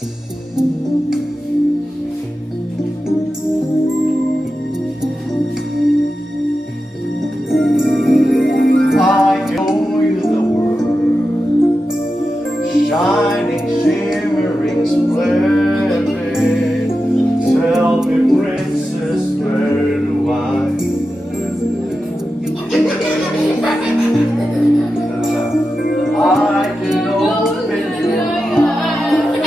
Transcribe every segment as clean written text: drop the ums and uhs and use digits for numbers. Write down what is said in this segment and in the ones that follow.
I show you the world, shining, shimmering, splendid. Tell me, princess, where do I can open your eyes,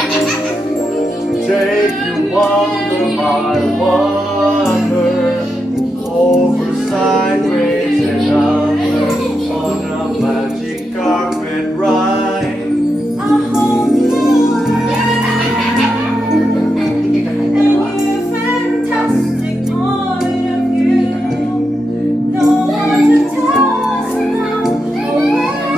take you wonder by wonder, over, sideways, and under, on a magic carpet ride. Fantastic point of view. No one to tell us now.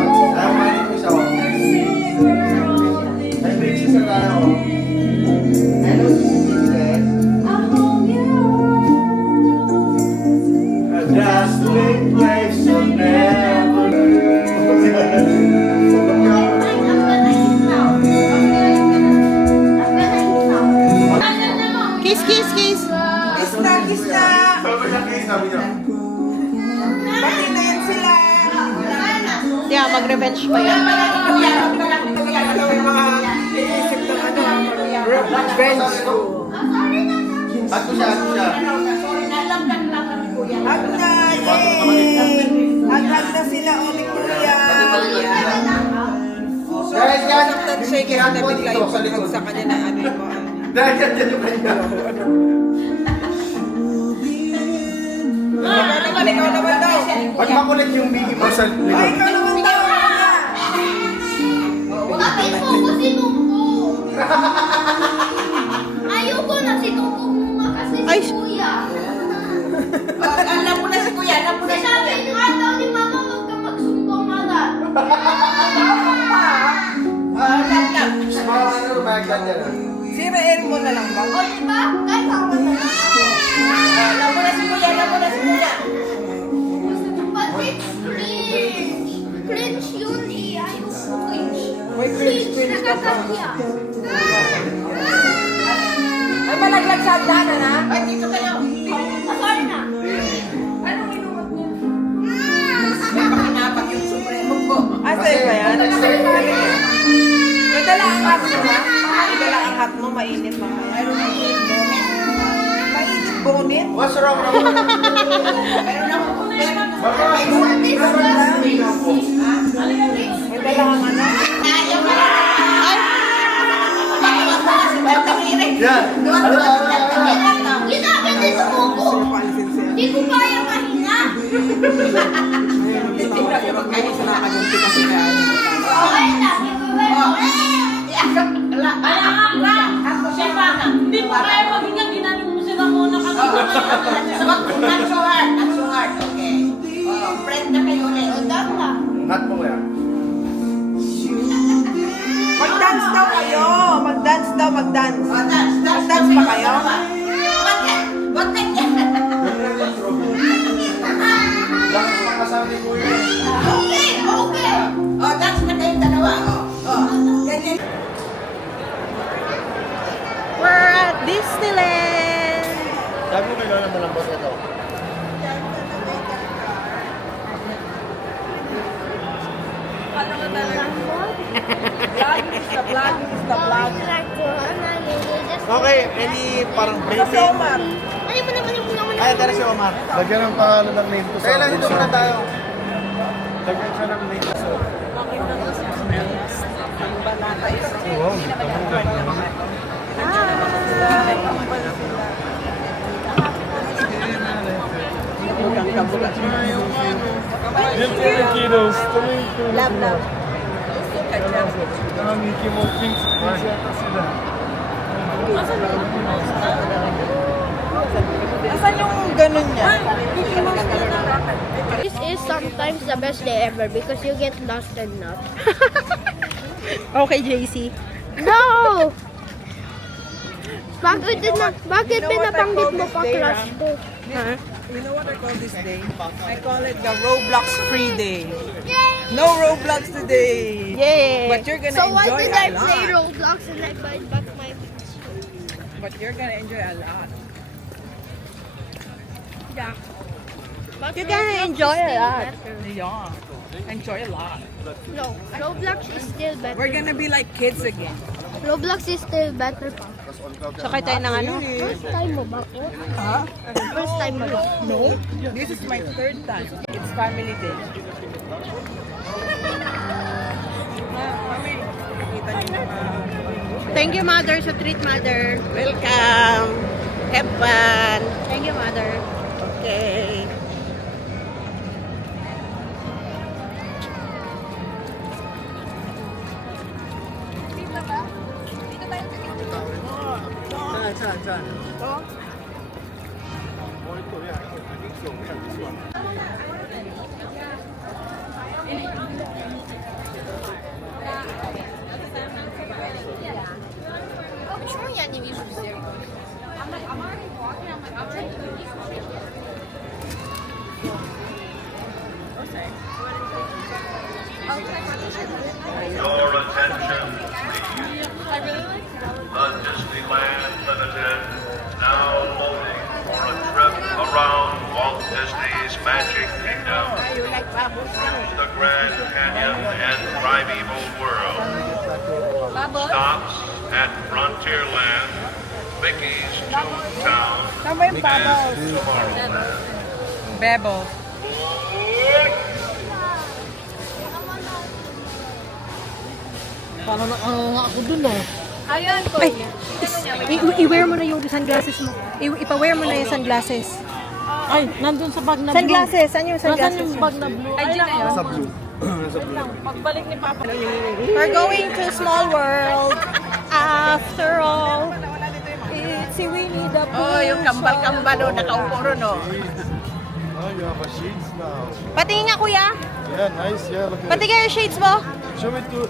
A dazzling place you'll never Kiss, kiss, kiss. Kiss na, kiss na. sabi niya. Bakit na yan sila? Yeah, mag-revenge pa yan. Revenge. Ato siya. Hag na, yay! Hag na sila, o ni Kuya. Guys, Nasaktan siya kasi nabigla yung paghag sa kanya na ano mo. Dahil yan yung kanya. Ikaw naman daw. Pag makulit yung bigi mo sa Ay, ikaw naman daw. Bakit po ko sinumpong? Ayoko na sinumpong mo kasi Ay. si Kuya. Alam mo na si Kuya, alam mo na si Sabi nga daw ni Mama, huwag ka magsumbong agad. Sirain mo na lang ba? O diba? Kahit ako na. Alam mo na si Kuya, alam mo na si Kuya. But it's cringe. Cringe yun eh. Ayoko cringe. May cringe ka pa. Nakakasya. Ay, malaglag sa hagdanan ha? Ay, dito kayo. Sorry na. Anong inuwag niya? May pakinapak yung supremo ko. Asa ba yan? May dala ang hat mo ha? May dala ang hat mo, mainit mo. Mainit bonnet? What's wrong? Meron ako. May dala ang ano? Yan. Ginabi din sa muko. Hindi ko kaya kahinga. Okay lang. Hindi mo kaya maghinga, ginanong mo sila muna kasi. Not so hard. Okay. Friend na kayo ulit. Not mo yan. Mag-dance daw kayo. Mag-dance. Mag-dance pa kayo? Bakit yan? Lakas ng kasama ni Kuya. Okay. Dance na kayong dalawa. Ganyan. We're at Disneyland. Sabi mo kailangan malambot ito. Vlog is the vlog. Okay, any parang Sa briefing? Omar. Ay, tara si Omar. Lagyan ng pangalan ng name ko sa kailan ito na tayo? Lagyan siya ng name ko sa... Ang banata is Wow, Love. Mickey Mouse Prince yata sila. Asan yung ganun niya? This is sometimes the best day ever because you get lost and not. Okay, JC. No! Bakit pinabanggit mo pa class ko? Ha? You know what I call this day? I call it the Roblox free day. No Roblox today. Yay! But you're gonna So why enjoy did a I lot. play Roblox and I buy back my But you're gonna enjoy a lot. Yeah. But You're gonna Roblox enjoy is a still lot. better. Yeah. Enjoy a lot. No, Roblox is still better. We're gonna be like kids again. Roblox is still better pa. Sakay tayo ng ano? First time mo ba po? Huh? First time mo ba? No. This is my third time. It's family day. Mami, nakita niyo mga... Thank you, mother. So treat, mother. Welcome. Have fun. Thank you, mother. Okay. Saan? Почему я не вижу в зеркале? Your attention, please. The Disneyland Limited now loading for a trip around Walt Disney's Magic Kingdom, the Grand Canyon and Primeval World. Stops at Frontierland, Mickey's Toontown, Tama yung and Tomorrowland. Bebo. Parang nakanganga ako dun ah. Ay, i-wear mo na yung sunglasses mo. Ipa-wear mo na yung sunglasses. Ay, nandun sa bag na blue. Sunglasses? Saan yung Nasaan sunglasses yung mo? bag na blue? Ay, na yun. Nasa blue. Nasa blue. Pagbalik ni Papa. We're going to Small World. After all, it's si Winnie the Pooh. Oh, yung kambal-kambal o, nakaupo ron o. Oh, you have a shades now. Patingin nga, kuya. Yeah, nice. Yeah, look at it. Patingin yung shades mo. Show it to...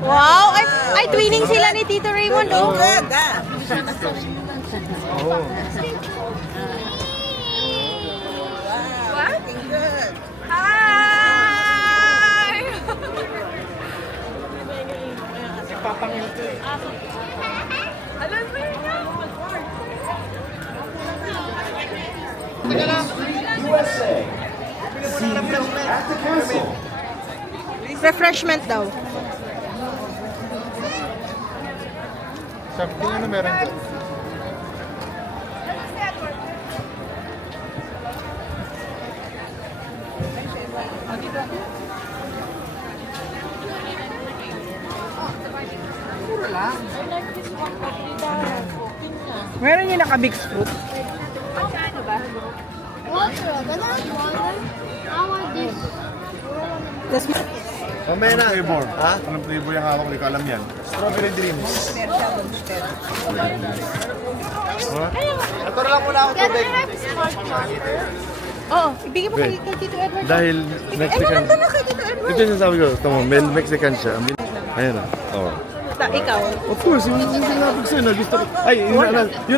Wow! Ay, twinning sila ni Tito Raymond, oh. Good, ah. Oh. What? Good. Hi! Papangilto eh. Refreshment daw. Sabi, tingnan na meron dyan. Meron yung naka-mixed fruit. Water. Can I have water? I want this. Mamaya na. Flavor. Ha? Anong flavor yung hawak? Hindi ko alam yan. Strawberry Dreams. Ha? Ito na lang muna ako Can I tubig. have smart water? Oo, ibigay mo kay Tito Edward. Dahil Mexican. Nandun na kay Tito Edward. Ito yung sabi ko. Ito mo, Mexican siya. Ayan na. Oh. Ikaw. Of course, yung sinabi ko sa'yo na gusto ko. Ay, yun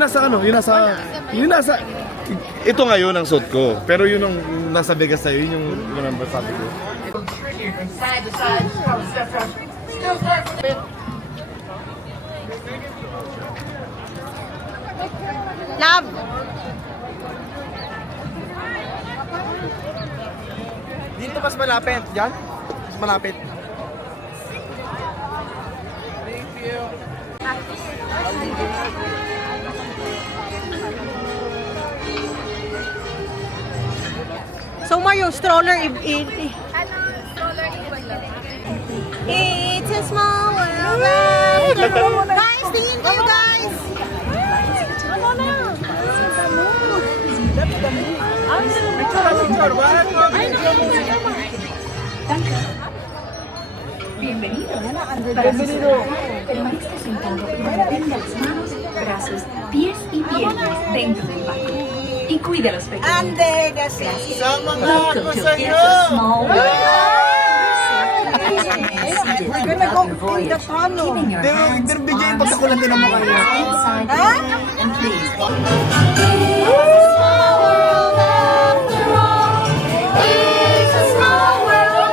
nasa ano, yun nasa, ito ngayon ang suit ko. Pero yun ang nasa Vegas sa'yo, yun yung number sabi ko. Love! Dito mas malapit. Diyan? Mas malapit. So Mario, stroller, it's a small world after all. Guys, tingin kayo guys! Permanezca sentado y mantenga las manos, brazos, pies y piernas dentro del barco. Y cuide a los pequeños. Ande, kasi. Welcome to It's Small World. We're gonna go in the tunnel. Keeping your hands, arms, inside and please. It's a small world.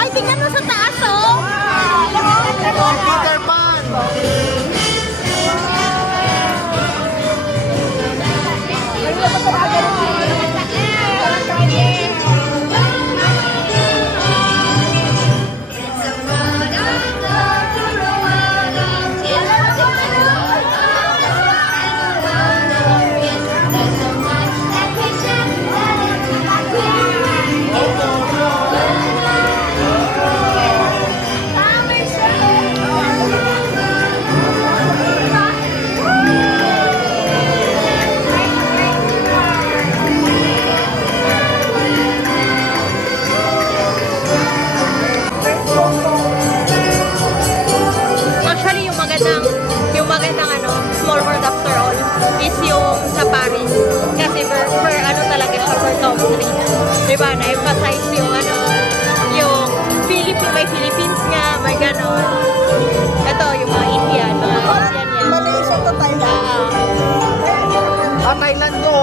Ay, tingnan mo sa taas, oh! Peter Pan! Actually, yung magandang ano, Small World After All is yung sa Paris. Kasi per ano talaga siya, per country. Diba? Na-emphasize yung ano, yung may Philippines nga, may ganon. Ito, yung mga Indian, mga Asian yan. Malaysia to Thailand. Thailand to.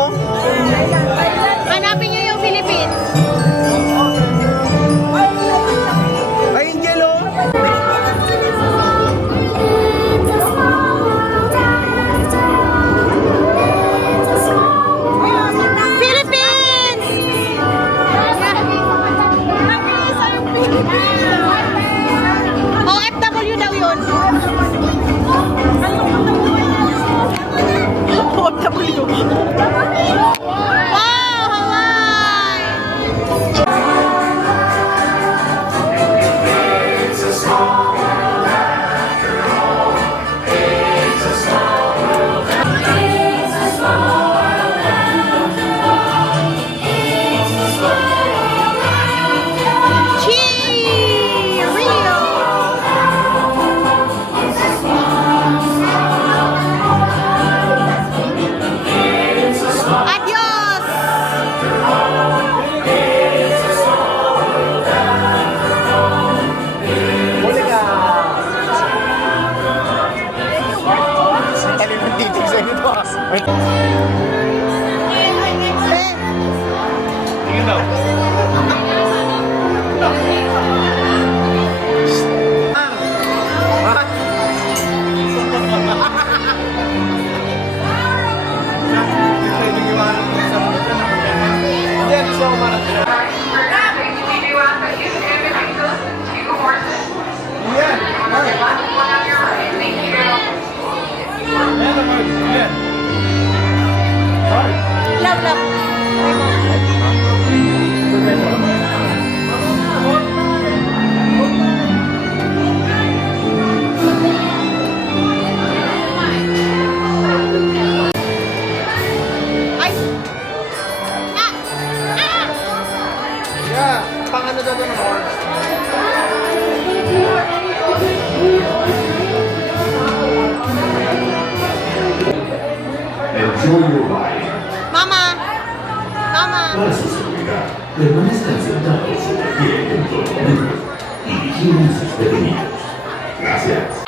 Hanapin nyo yung Philippines. Ay, Angel, oh. OFW daw yun. OFW. Wow, Hawaii! Adios! Huli ka. Tali ng titig sa ito. Tingin daw. Love, love. Ay! Ah! Ah! Yeah, pang ano daw ng horse. Enjoy your ride. Mama! Mama! Para su seguridad, permanezcan sentados en pie en todo momento y vigilen sus detenidos. Gracias.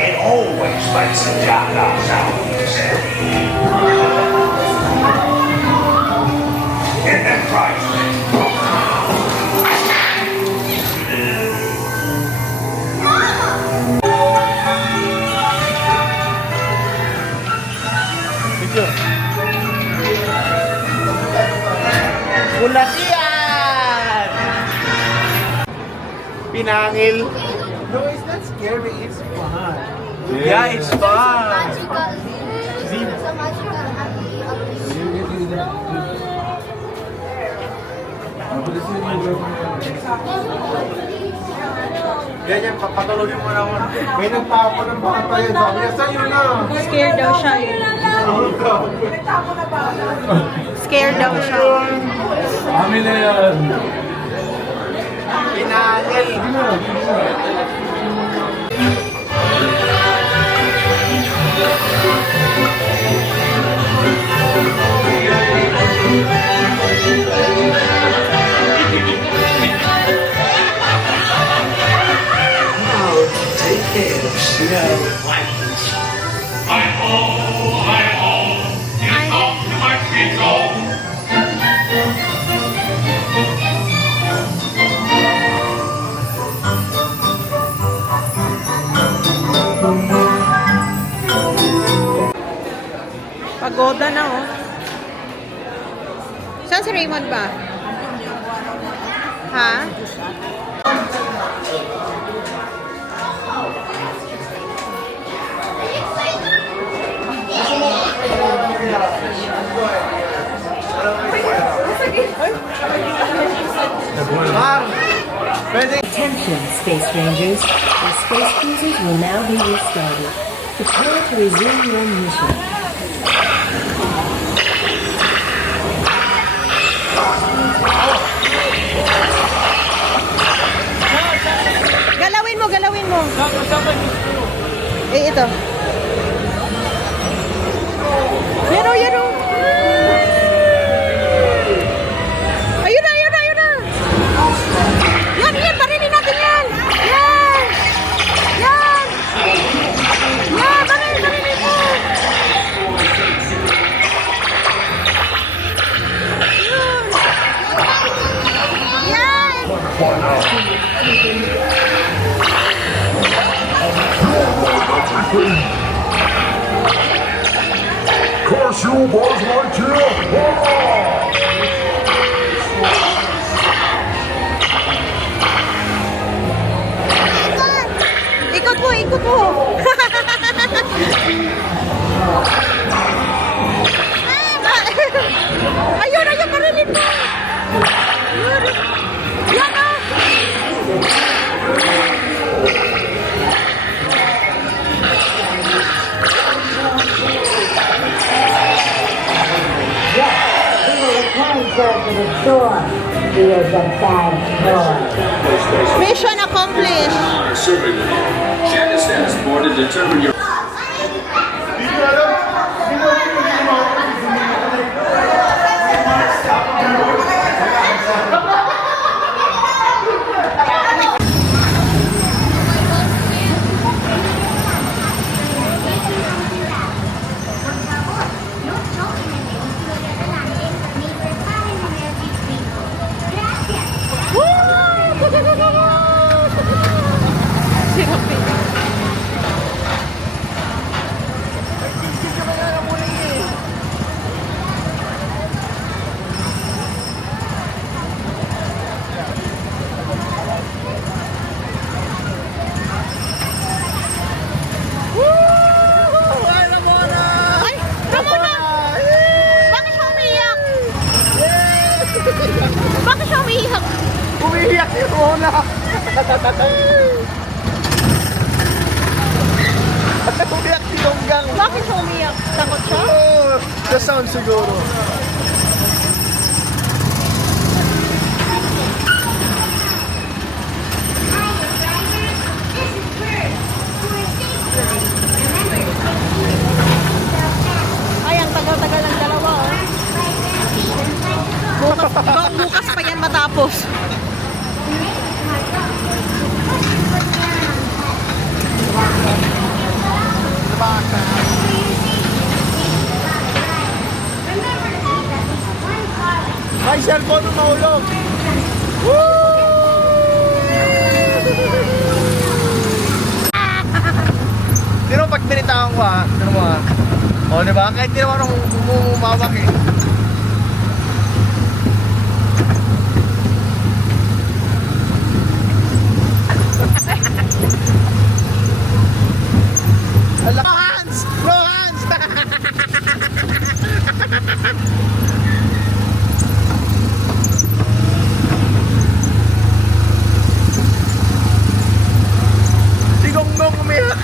It always makes a jackal sound. Get that price. Ulat yan! Pinangil. No, it's not scary. It's fun. Yeah, it's fun. Magical. It's a magical Ganyan, papatulogin mo na ako. May nagtapo ng baka tayo. Sabi niya, sa'yo na. Scared daw siya eh. Scared daw siya. Amin na yan. Pinangil. Take care of snow white. I'm home, I'm home. You come to my feet, home. Pagoda na oh. Saan si Raymond ba? Ha? Attention, Space Rangers. The Space Cruisers will now be restarted. Prepare to resume your mission. Galawin mo, galawin mo. Eh, ito. Yan o, yan o. Ayun na, ayun na, ayun na. Yan, yan, barinin natin yan. Yan. Yan. Yan, barinin mo. Yan. Curse you, Buzz Lightyear! Ikot mo, ikot mo. Ayun, ayun, marinig mo. Ayun. Yan ah. Mission accomplished. Survey with you. Janice has more to determine your... Ay, Ramona! Bakit siya umiiyak? Bakit siya umiiyak? Umiiyak si Rona. Umiiyak si Donggang. Bakit siya umiiyak? Takot siya? Oh, the sound siguro. Bukas pa yan matapos. Ay, cellphone mo mahulog. Tino pag binitawan ko ha, tino mo ha. O, di ba? Kahit di naman akong umumawak eh. Ala, Hans! Bro, Hans! Si Gonggong umiyak.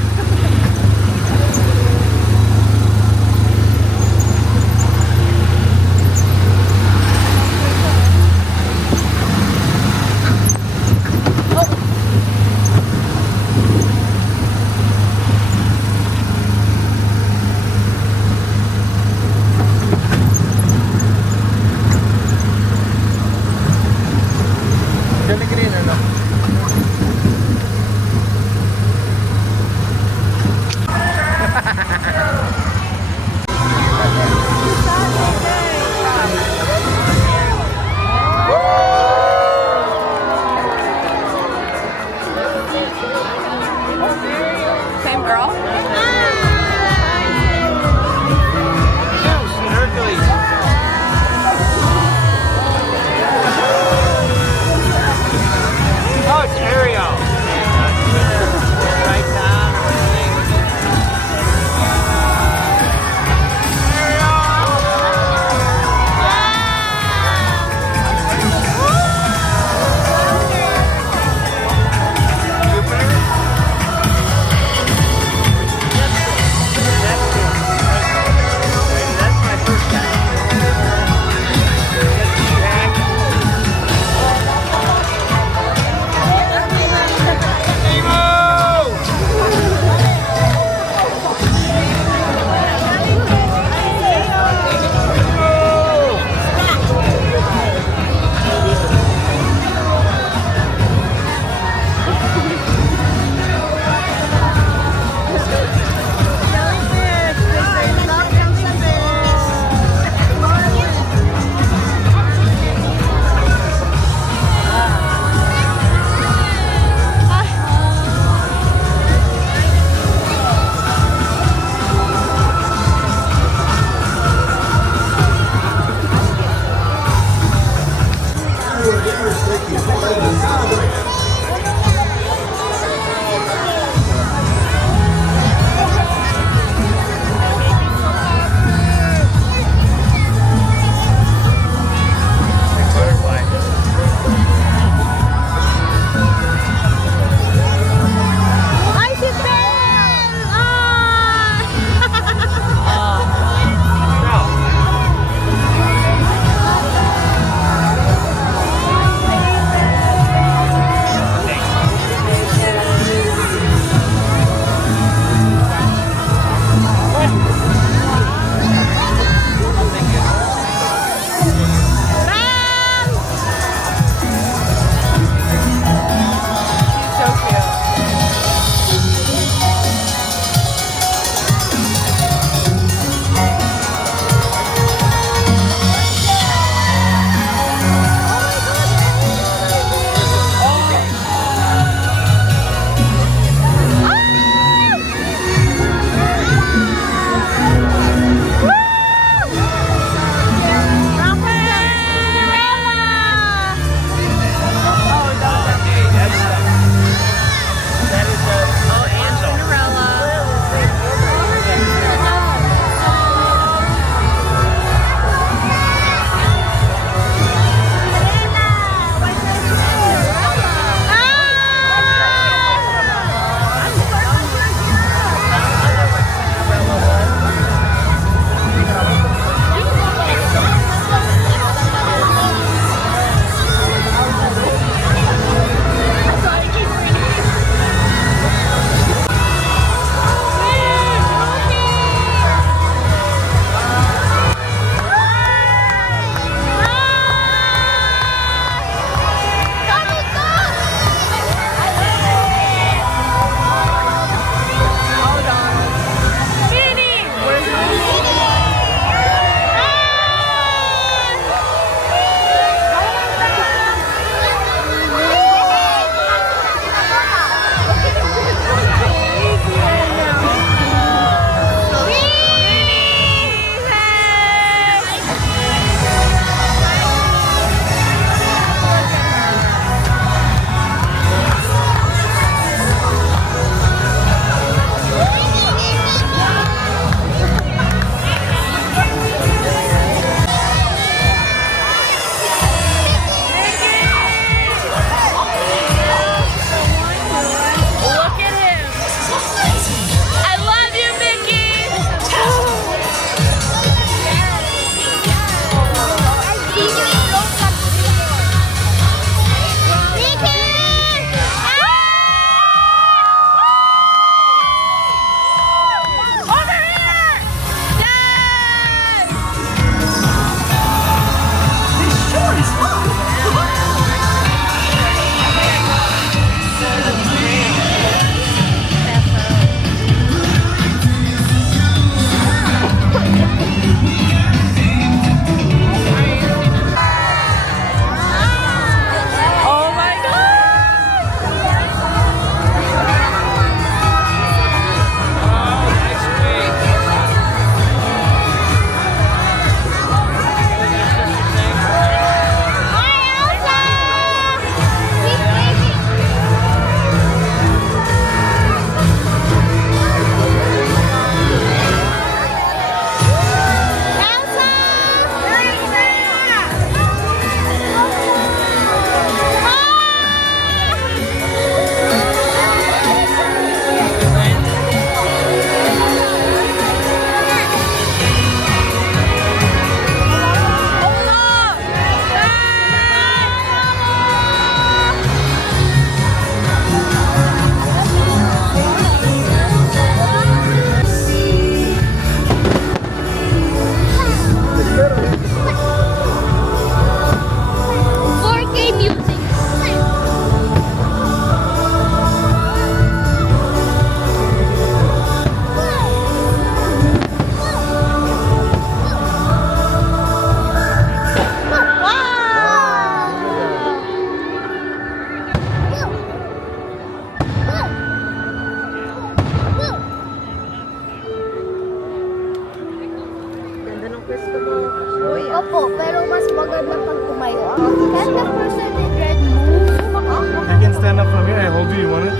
I hold you? You want it?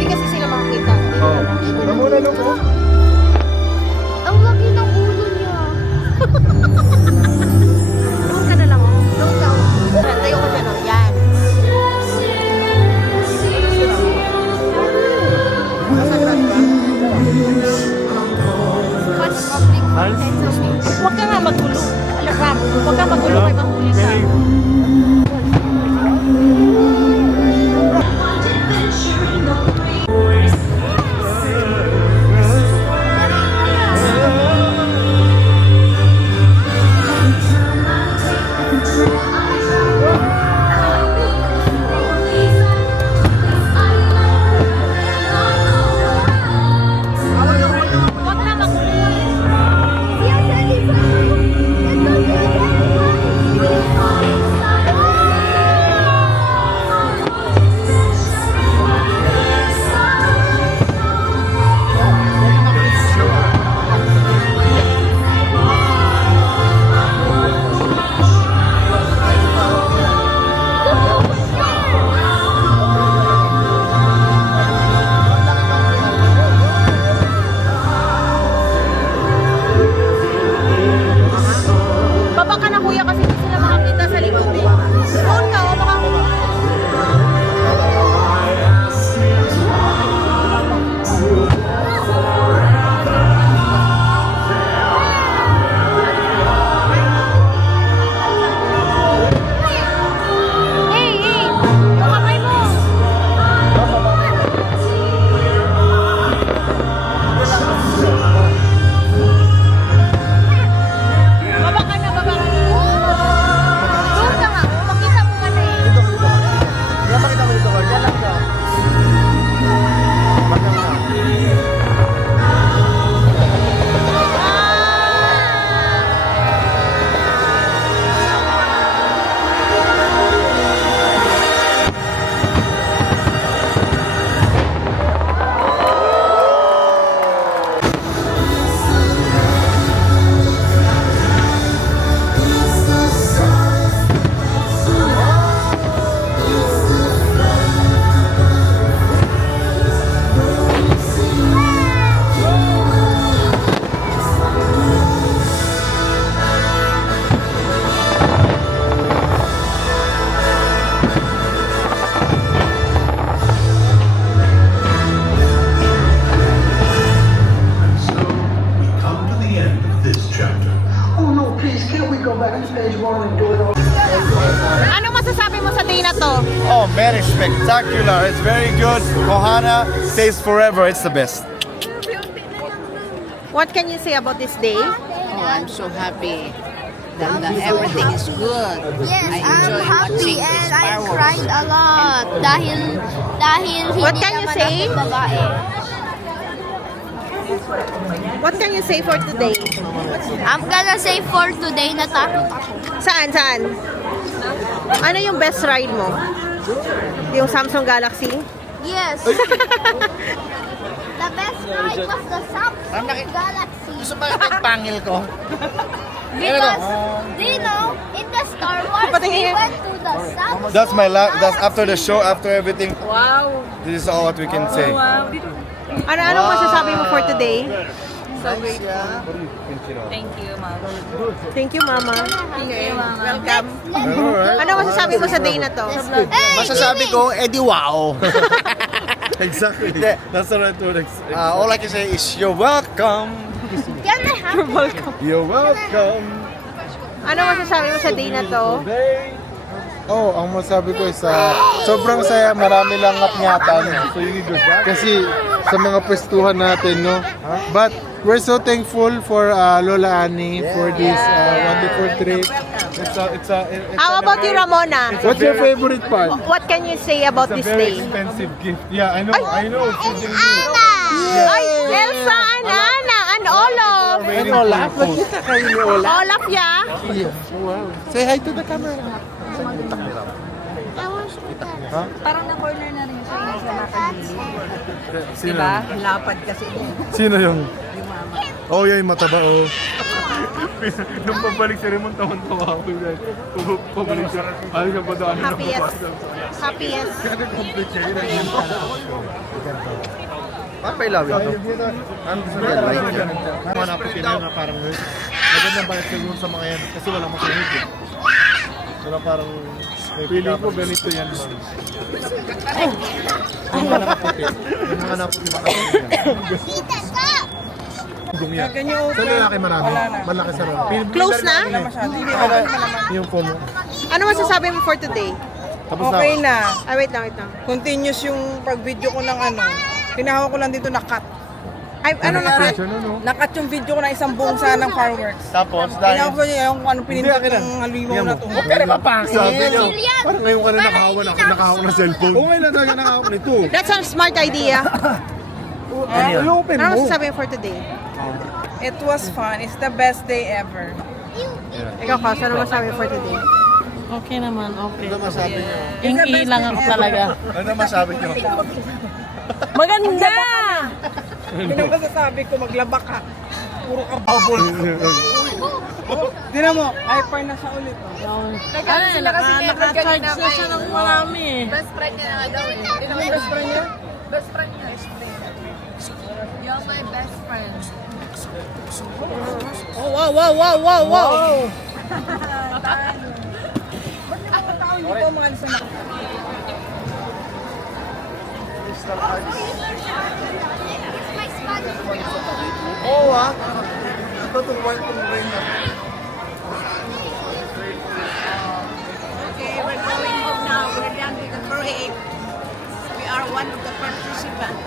Hindi kasi sila makakita. Oh. Namuna lang po. Ang laki ng ulo niya. Doon ka na lang. Doon ka. Tayo ko dyan. Yan. Huwag ka nga magulo. Alam, huwag ka magulo kay mahuli ka. Huwag na magulo. Yes, elephant. Ito si elephant. Baba ka na kuya kasi hindi sila makakita sa likod eh. Doon ka o baka... Hey, hey! Yung kamay mo! Baba ka na, baba ka na. Doon ka nga, makita mo ka na eh. Kaya makita mo dito, Carl. Yan lang ka. Baka nga. So, we come to the end of this chapter. Ano masasabi mo sa day na to? Oh, very spectacular. It's very good. Kohana stays forever. It's the best. What can you say about this day? Oh, I'm so happy that everything is good. Yes, I I'm enjoy happy watching and these I fireworks. cried a lot. Dahil What hindi can you naman say? ako babae. What can you say for today? I'm gonna say for today natakot ako. Saan, saan? Ano yung best ride mo? Yung Samsung Galaxy? Yes. The best ride was the Samsung Galaxy. Gusto ba yung pangil ko? Because, do you know, in the Star Wars, we Patingin. went to the Samsung That's my that's after the show, after everything. Wow. This is all what we can say. Ano masasabi mo for today? Thank you, Mama. Welcome. Ano masasabi mo sa day na to? Hey, Masasabi ko, edi wow. Exactly. That's the right word. All I can say is, you're welcome. Can I have You're welcome. Ano masasabi mo sa day na to? Oh, ang masabi ko is sobrang saya, marami lang ngap-ngatan. Kasi sa mga pwestuhan natin, no? But we're so thankful for Lola Annie for this wonderful trip. How about you, Ramona? What's your favorite part? What can you say about this day? expensive gift. Yeah, I know. I know. Ay, Elsa and Anna and Olaf. And Olaf, nakita kayo ni Olaf. Olaf, yeah? Wow. Say hi to the camera. Sino? Lapad kasi. Sino yung? Oh, yeah, yung mataba, oh. Nung pabalik si Raymond, tawan-tawa ako yan. Pabalik siya. Ayaw siya pa daan. Happiest. Happiest. Paano pa ilawin to? Ano gusto niya? Like yan. Hanapin nila na parang magandang balik siguro sa mga yan kasi walang masunod eh. Wala parang feeling ko ganito yan man. Yung mga nakaputi. Yung mga nakaputi makaputi yan. Gumiyak. Sa lalaki marami. Malaki sa lalaki. Close na? Yung phone mo. Ano masasabi mo for today? Tapos Okay na. Ah, wait lang, wait lang. Continuous yung pag-video ko ng ano. Pinahawa ko lang dito na cut. Ay, ano na ka? Nakat yung video ko na isang buong sa ng fireworks. Tapos Pinahawa ko niya yung anong pinindot ng halimaw na to. Pero papasok. Sabi niya, parang ngayon ka na nakahawak ng cellphone. Oo, ngayon na talaga nakahawak nito. That's a smart idea. I-open Ano mo. masasabi mo for today? It was fun. It's the best day ever. Ikaw, Kas, ano masasabi mo for today? Okay naman, okay. Ano masabi niyo? Ingi lang ako talaga. Ano masabi niyo? Maganda! Yun ang masasabi ko, maglaba ka. Puro ka. Tignan mo, hyper na siya ulit. Ay, naka-charge na siya ng marami. Best friend niya na daw eh. Sino ang best friend niya? Best friend niya. You're my best friend. Oh, wow, wow, wow, wow, wow. Dito mga alis na. Oo ah. Ito tumawa itong rain na. Okay, we're going home now. We're done with the parade. We are one of the participants.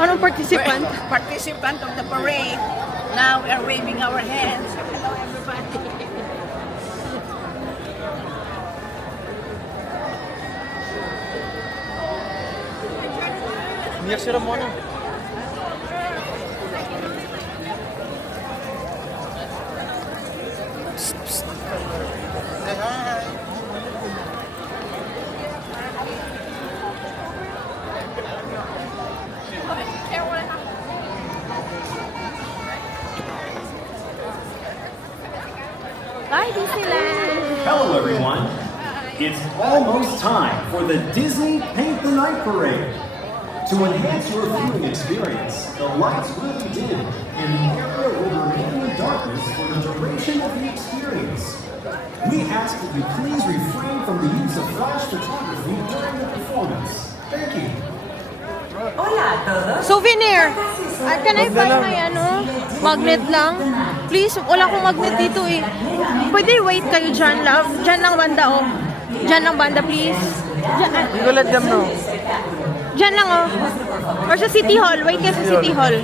Anong participant? Participant of the parade. Now we are waving our hands. Hello, everybody. Niyak si Ramona. Bye, Disneyland! Hello, everyone. It's almost time for the Disney Paint the Night Parade. To enhance your viewing experience, the lights will be dim and the area will remain in darkness for the duration of the experience. We ask that you please refrain from the use of flash photography during the performance. Thank you. Souvenir! Can I buy my magnet lang? Please, wala akong magnet dito eh. Pwede wait kayo dyan, love. Dyan lang banda, oh. Dyan lang banda, please. Dyan, You go let them know. dyan lang, oh. Or sa City Hall. Wait kayo sa City Hall.